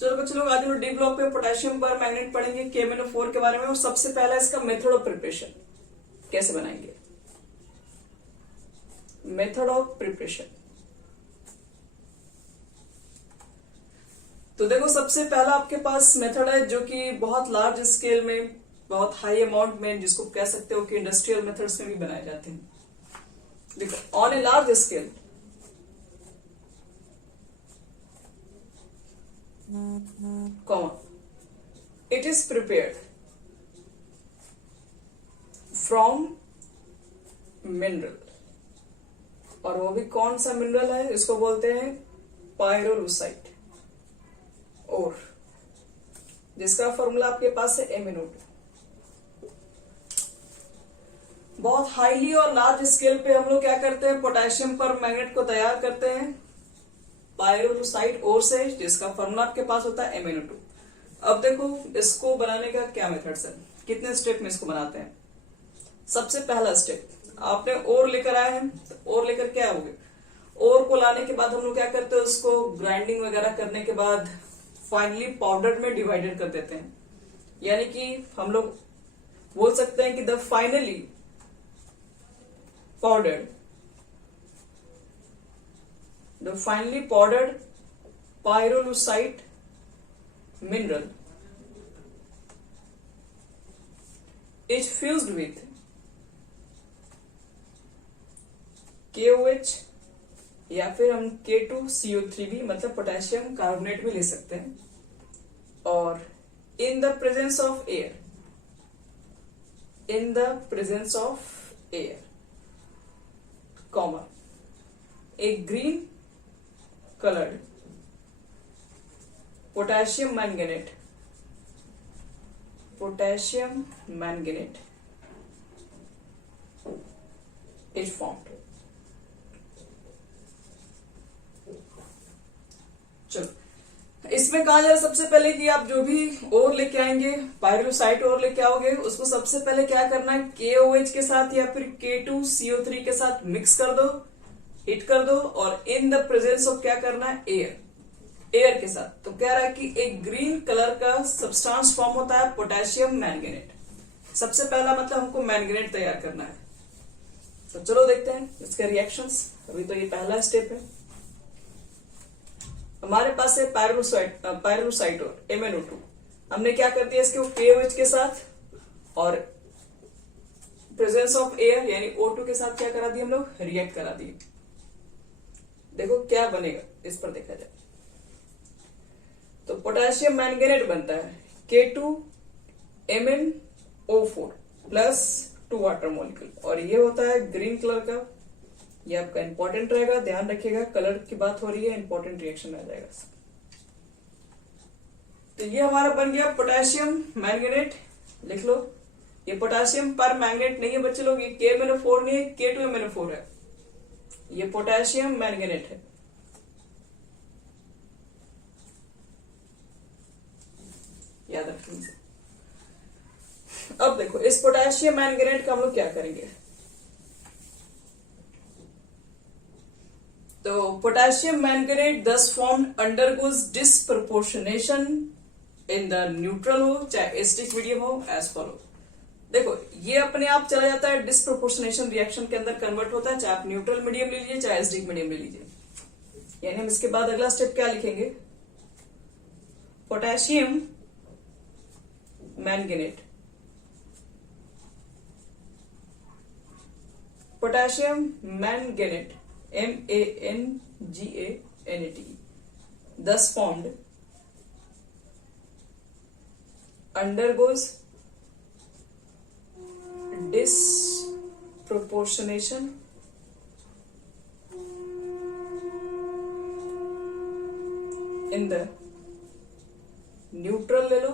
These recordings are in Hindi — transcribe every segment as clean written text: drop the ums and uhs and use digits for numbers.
चलो बच्चे लोग आज हम डी ब्लॉक पे पोटेशियम पर मैग्नेट पढ़ेंगे KMnO4 के बारे में। और सबसे पहला इसका मेथड ऑफ प्रिपरेशन कैसे बनाएंगे। मेथड ऑफ प्रिपरेशन, तो देखो सबसे पहला आपके पास मेथड है जो कि बहुत लार्ज स्केल में, बहुत हाई अमाउंट में, जिसको कह सकते हो कि इंडस्ट्रियल मेथड्स में भी बनाए जाते हैं। देखो on a large scale it is prepared from mineral, और वो भी कौन सा मिनरल है, इसको बोलते हैं पायरोलुसाइट, और जिसका फॉर्मूला आपके पास है MnO2। बहुत हाईली और लार्ज स्केल पे हम लोग क्या करते हैं, पोटेशियम पर मैग्नेट को तैयार करते हैं पायरोलुसाइट ओर से, जिसका फॉर्मूला आपके पास होता है MnO2। अब देखो इसको बनाने का क्या मेथड्स है, कितने स्टेप में इसको बनाते हैं। सबसे पहला स्टेप, आपने ओर लेकर आए हैं, तो ओर लेकर क्या आओगे, ओर को लाने के बाद हम लोग क्या करते हैं, उसको ग्राइंडिंग वगैरह करने के बाद फाइनली पाउडर में डिवाइडेड कर देते हैं। यानी कि हम लोग बोल सकते हैं कि the finally powdered pyrolusite mineral is fused with KOH या फिर हम K2CO3 भी, मतलब पोटेशियम कार्बोनेट भी ले सकते हैं, और in the presence of air, comma, a green colored potassium manganate is formed। चलो इसमें कहा जा रहा है सबसे पहले कि आप जो भी ओर लेके आएंगे, पायरोलुसाइट ओर लेके आओगे, उसको सबसे पहले क्या करना है, KOH के साथ या फिर K2CO3 के साथ मिक्स कर दो, हीट कर दो, और इन द प्रेजेंस ऑफ क्या करना है, एयर के साथ। तो कह रहा है कि एक ग्रीन कलर का सब्सटेंस फॉर्म होता है पोटेशियम मैंगनेट। सबसे पहला मतलब हमको मैंगनेट तैयार करना है। तो चलो देखते हैं इसके रिएक्शंस। अभी तो ये पहला स्टेप है। हमारे पास है पायरोलुसाइट और MnO2। हमने क्या कर दिया, इसके KOH के साथ और प्रेजेंस ऑफ एयर यानी O2 के साथ क्या करा दिया, हम लोग रिएक्ट करा दिए। देखो क्या बनेगा, इस पर देखा जाए तो पोटेशियम मैंगनेट बनता है K2MnO4 प्लस 2 वाटर मॉलिक्यूल, और ये होता है ग्रीन कलर का। ये आपका इंपॉर्टेंट रहेगा, ध्यान रखिएगा, कलर की बात हो रही है, इंपॉर्टेंट रिएक्शन आ जाएगा। तो ये हमारा बन गया पोटेशियम मैंगनेट। लिख लो, ये पोटेशियम पर मैंगनेट नहीं है बच्चे लोग, ये KMnO4 नहीं है, K2MnO4 है। ये पोटेशियम मैंगनेट है। याद रखेंगे। अब देखो इस पोटेशियम मैंगनेट का हम लोग क्या करेंगे। तो पोटेशियम मैंगनेट दस formed undergoes disproportionation in the neutral हो चाहे एसिडिक मीडियम हो एज फॉलो। देखो ये अपने आप चला जाता है, डिसप्रोपोर्शनेशन रिएक्शन के अंदर कन्वर्ट होता है, चाहे आप न्यूट्रल मीडियम ले लीजिए चाहे एसिडिक मीडियम ले लीजिए। यानी हम इसके बाद अगला स्टेप क्या लिखेंगे, potassium manganate MANGANATE thus formed undergoes disproportionation in the neutral ले लो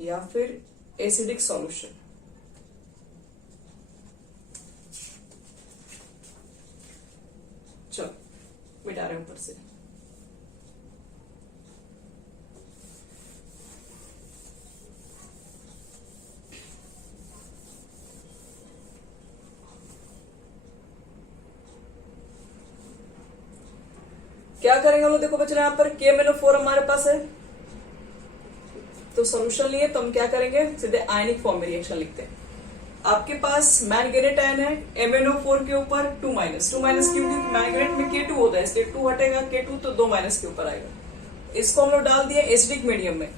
या फिर एसिडिक सॉल्यूशन। चलो मिटा रहे ऊपर से। क्या करेंगे हम लोग, देखो बच्चों यहाँ पर KMnO4 हमारे पास है, तो सोल्यूशन लिए तो हम क्या करेंगे, सीधे आयनिक फॉर्म में रिएक्शन लिखते हैं। आपके पास मैंगनेट आयन है MnO4 के ऊपर 2 माइनस क्योंकि मैंगनेट में K2 होता है, इसलिए 2 हटेगा K2 तो 2 माइनस के ऊपर आएगा। इसको हम लोग डाल दिए एसिडिक मीडियम में,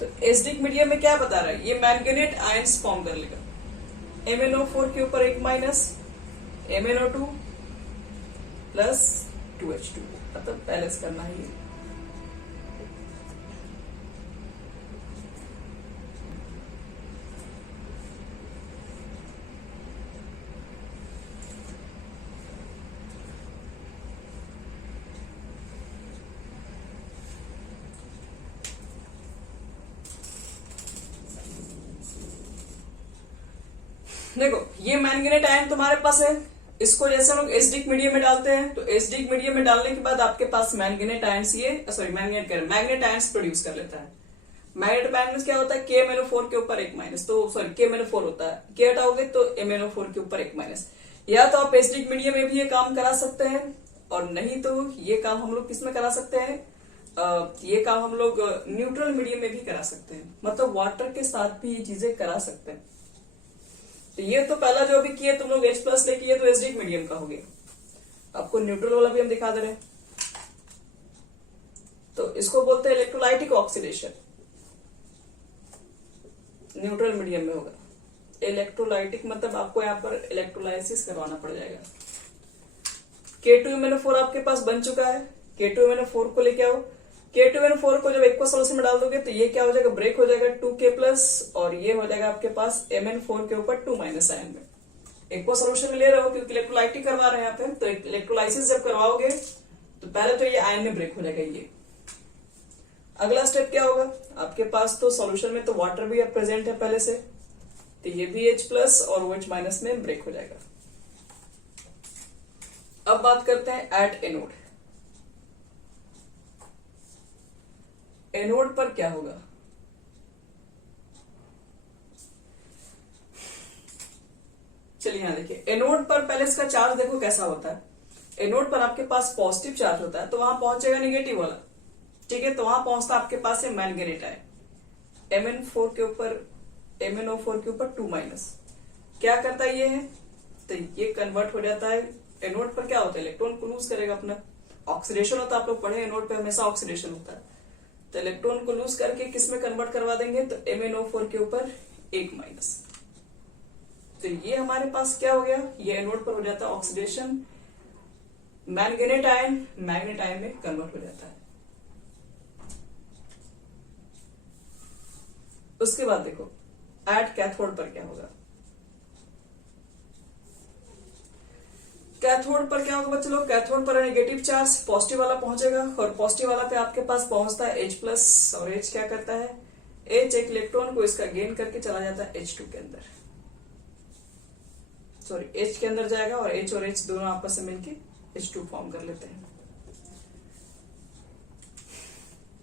तो एसिडिक मीडियम में क्या बता रहा है, ये मैंगनेट आयंस फॉर्म कर लेगा। MnO4 के ऊपर 1 माइनस MnO2 प्लस 2H2, मतलब बैलेंस करना है ये। देखो ये मैंगनेट आयन तुम्हारे पास है, इसको जैसे हम लोग एसिडिक मीडियम में डालते हैं, तो एसिडिक मीडियम में डालने के बाद आपके पास manganate ions magnet ions produce कर लेता है। मैग्नेट आयंस क्या होता है, KMnO4 के ऊपर 1 माइनस, तो KMnO4 होता है, K हटाओगे तो MnO4 के ऊपर 1 माइनस। या तो आप एसिडिक मीडियम में भी ये काम करा सकते हैं, और नहीं तो ये काम हम लोग किस में करा सकते हैं, ये काम हम लोग न्यूट्रल मीडियम में भी करा सकते हैं, मतलब वाटर के साथ भी ये चीजें करा सकते हैं। तो ये तो पहला जो अभी किए तुम लोग H+ लेके, ये तो एसिडिक मीडियम का हो गया। आपको न्यूट्रल वाला भी हम दिखा दे रहे हैं, तो इसको बोलते हैं इलेक्ट्रोलाइटिक ऑक्सीडेशन, न्यूट्रल मीडियम में होगा। इलेक्ट्रोलाइटिक मतलब आपको यहाँ पर इलेक्ट्रोलाइसिस करवाना पड़ जाएगा। K2MnO4 आपके पास बन चुका है, K2MnO4 को लेके आओ। K2MnO4 को जब एक्वा सॉल्यूशन में डाल दोगे तो ये क्या हो जाएगा, ब्रेक हो जाएगा 2K+, और ये हो जाएगा आपके पास Mn4 के ऊपर 2 माइनस आयन में। एक्वा सॉल्यूशन में ले रहे हो क्योंकि इलेक्ट्रोलाइटिक करवा रहे हैं यहाँ पे, तो इलेक्ट्रोलाइसिस जब करवाओगे तो पहले तो ये आयन में ब्रेक हो जाएगा ये। अगला स्टेप क्या होगा, आपके पास तो सॉल्यूशन में तो वाटर भी अब प्रेजेंट है पहले से, तो ये भी H+ और OH- में ब्रेक हो जाएगा। अब बात करते हैं एट एनोड। एनोड पर क्या होगा, चलिए यहां देखिए, एनोड पर पहले इसका चार्ज देखो कैसा होता है। एनोड पर आपके पास पॉजिटिव चार्ज होता है, तो वहां पहुंचेगा नेगेटिव वाला, ठीक है, तो वहां पहुंचता आपके पास है मैंगनेट आयन MnO4 के ऊपर 2 माइनस। क्या करता है ये है, तो ये कन्वर्ट हो जाता है। एनोड पर क्या होता है, इलेक्ट्रॉन को लूज करेगा अपना, ऑक्सीडेशन होता है, आप लोग पढ़े एनोड पे हमेशा ऑक्सीडेशन होता है, तो इलेक्ट्रॉन को लूज करके किस में कन्वर्ट करवा देंगे, तो MnO4 के ऊपर 1 माइनस। तो ये हमारे पास क्या हो गया, ये एनोड पर हो जाता है oxidation, manganate ion manganate ion में कन्वर्ट हो जाता है। उसके बाद देखो एट कैथोड पर क्या होगा, कैथोड पर क्या होगा बच्चे लोग, कैथोड पर नेगेटिव चार्ज, पॉजिटिव वाला पहुंचेगा, और पॉजिटिव वाला पे आपके पास पहुंचता है H+, और H क्या करता है, H एक इलेक्ट्रॉन को इसका गेन करके चला जाता है H2 के अंदर, सॉरी H के अंदर जाएगा, और H और H दोनों आपस में मिलके H2 फॉर्म कर लेते हैं।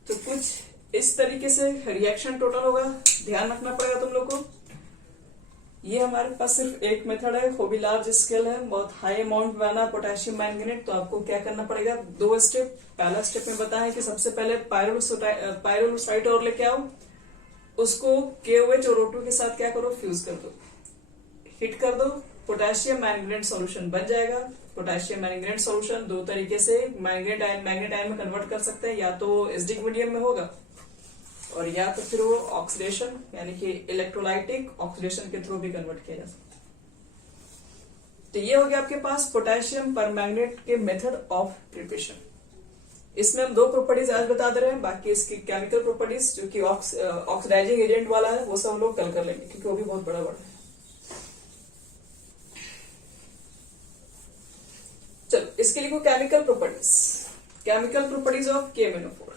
तो कुछ इस तरीके से रिएक्शन टोटल होगा, ध्यान रखना पड़ेगा तुम लोग को। ये हमारे पास सिर्फ एक मेथड है, वो भी लार्ज स्केल है, बहुत हाई अमाउंट में आना पोटेशियम मैंगनेट। तो आपको क्या करना पड़ेगा, 2 स्टेप। पहला स्टेप में बताया कि सबसे पहले पायरोलुसाइट और लेके आओ, उसको KOH और O2 के साथ क्या करो, फ्यूज कर दो, हिट कर दो, पोटेशियम मैंगनेट सॉल्यूशन बन जाएगा। पोटेशियम मैंगनेट सॉल्यूशन दो तरीके से मैग्नेट आयन में कन्वर्ट कर सकते हैं, या तो एसिडिक मीडियम में होगा, और या तो फिर वो ऑक्सीडेशन यानी कि इलेक्ट्रोलाइटिक ऑक्सीडेशन के थ्रू भी कन्वर्ट किया जा सकता है। तो ये हो गया आपके पास पोटेशियम परमैंगनेट के मेथड ऑफ प्रिपरेशन। इसमें हम 2 प्रॉपर्टीज आज बता दे रहे हैं, बाकी इसकी केमिकल प्रॉपर्टीज जो कि ऑक्सीडाइजिंग एजेंट वाला है वो सब हम लोग कल कर लेंगे, क्योंकि वो भी बहुत बड़ा है। चलो इसके लिए केमिकल प्रॉपर्टीज ऑफ KMnO4।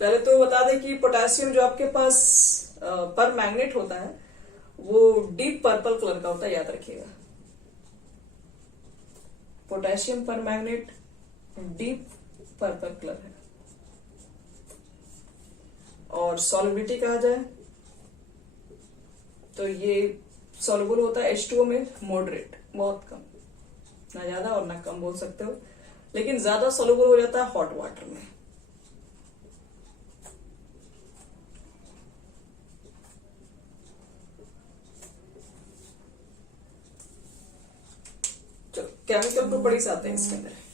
पहले तो बता दें कि पोटेशियम जो आपके पास पर मैग्नेट होता है वो डीप पर्पल कलर का होता है, याद रखिएगा। पोटेशियम पर मैग्नेट डीप पर्पल कलर है, और सॉल्युबिलिटी कहा जाए तो ये सॉल्युबल होता है H2O में, मॉडरेट बहुत कम। ना ज्यादा और ना कम बोल सकते हो, लेकिन ज्यादा सोल्यूबल हो जाता है हॉट वाटर में। चलो केमिकल प्रॉपर्टीज आते हैं इसके अंदर।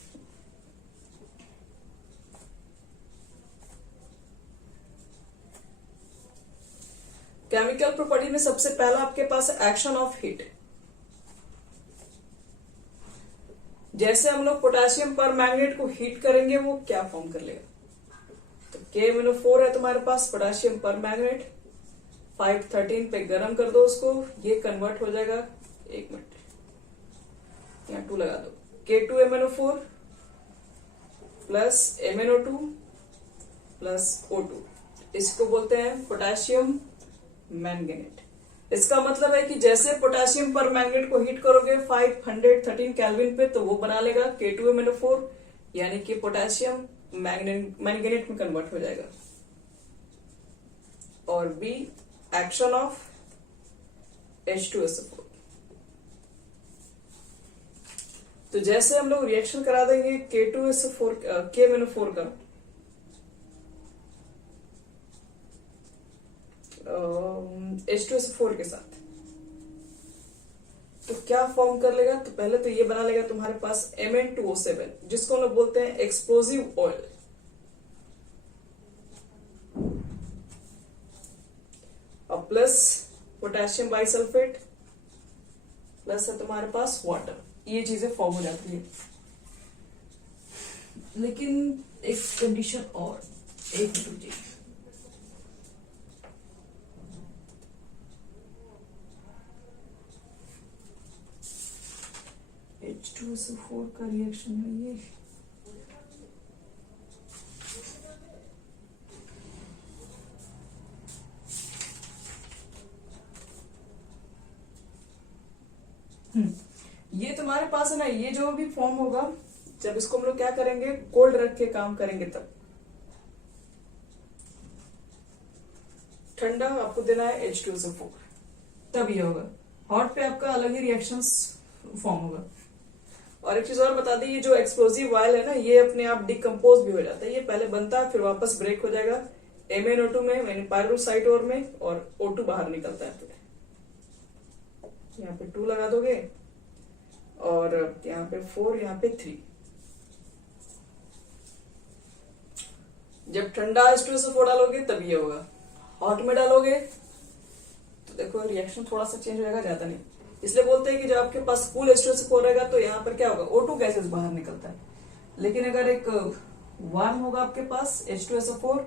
केमिकल प्रॉपर्टी में सबसे पहला आपके पास एक्शन ऑफ हीट। जैसे हम लोग पोटेशियम पर मैग्नेट को हीट करेंगे वो क्या फॉर्म कर लेगा, तो K-4 है तुम्हारे पास पोटेशियम पर मैग्नेट, 513 पे गर्म कर दो उसको, ये कन्वर्ट हो जाएगा, एक मिनट यहाँ 2 लगा दो, K2MnO4 plus MnO2 plus O2, इसको बोलते हैं पोटेशियम मैंगनेट। इसका मतलब है कि जैसे पोटेशियम पर मैग्नेट को हीट करोगे 513 केल्विन पे, तो वो बना लेगा K2MnO4, यानी कि पोटेशियम मैंगनेट में कन्वर्ट हो जाएगा। और बी एक्शन ऑफ H2SO4। तो जैसे हम लोग रिएक्शन करा देंगे K2MnO4 का H2SO4 के साथ, तो क्या फॉर्म कर लेगा, तो पहले तो ये बना लेगा तुम्हारे पास Mn2O7, जिसको हम लोग बोलते हैं एक्सप्लोजिव ऑयल। और प्लस पोटेशियम बाइसल्फेट प्लस है तुम्हारे पास वाटर, ये चीजें फॉर्म हो जाती है। लेकिन एक कंडीशन और, एक मिनट, H2SO4 का रिएक्शन है ये, ये तुम्हारे पास है ना, ये जो भी फॉर्म होगा जब इसको हम लोग क्या करेंगे, कोल्ड रख के काम करेंगे, तब ठंडा आपको देना है H2SO4, तब ये होगा। हॉट पे आपका अलग ही रिएक्शंस फॉर्म होगा। और एक चीज और बता दी, ये जो एक्सप्लोजिव ऑयल है ना, ये अपने आप डिकम्पोज भी हो जाता है, ये पहले बनता है फिर वापस ब्रेक हो जाएगा MnO2 में, यानी पायरोसाइट और में, और O2 बाहर निकलता है। फिर यहाँ पे 2 लगा दोगे और यहाँ पे 4, यहाँ पे 3। जब ठंडा H2SO4 डालोगे तब ये होगा, हॉट में डालोगे तो देखो रिएक्शन थोड़ा सा चेंज हो जाएगा, ज्यादा नहीं। इसलिए बोलते हैं कि जब आपके पास कूल H2SO4 रहेगा तो यहाँ पर क्या होगा, O2 गैसेस बाहर निकलता है। लेकिन अगर एक वार्म होगा आपके पास H2SO4,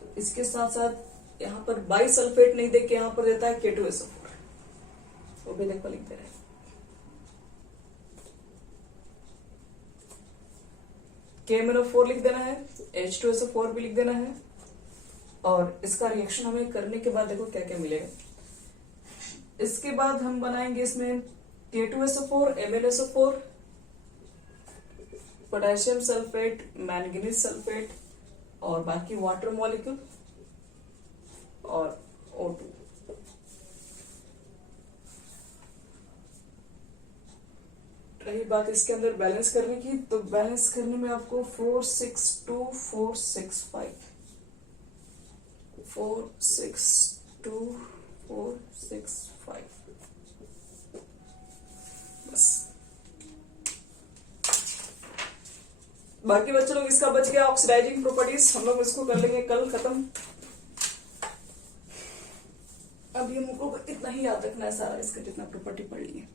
तो इसके साथ साथ यहाँ पर बाइसल्फेट नहीं दे के यहाँ पर देता है K2SO4, वो भी देखो लिखते रहे। KMnO4 लिख देना है, H2SO4 भी लिख देना है, और इसका रिएक्शन हमें करने के बाद देखो क्या क्या मिलेगा। इसके बाद हम बनाएंगे इसमें K2SO4, MnSO4, potassium sulphate, manganese sulphate, और बाकी वाटर मॉलिक्यूल और O2। रही बात इसके अंदर बैलेंस करने की, तो बैलेंस करने में आपको 462 465 बस। बाकी बच्चे लोग इसका बच गया ऑक्सीडाइजिंग प्रॉपर्टीज, हम लोग इसको कर लेंगे कल खत्म। अब ये मुझको इतना ही याद रखना है सारा, इसका जितना प्रॉपर्टी पढ़ ली है।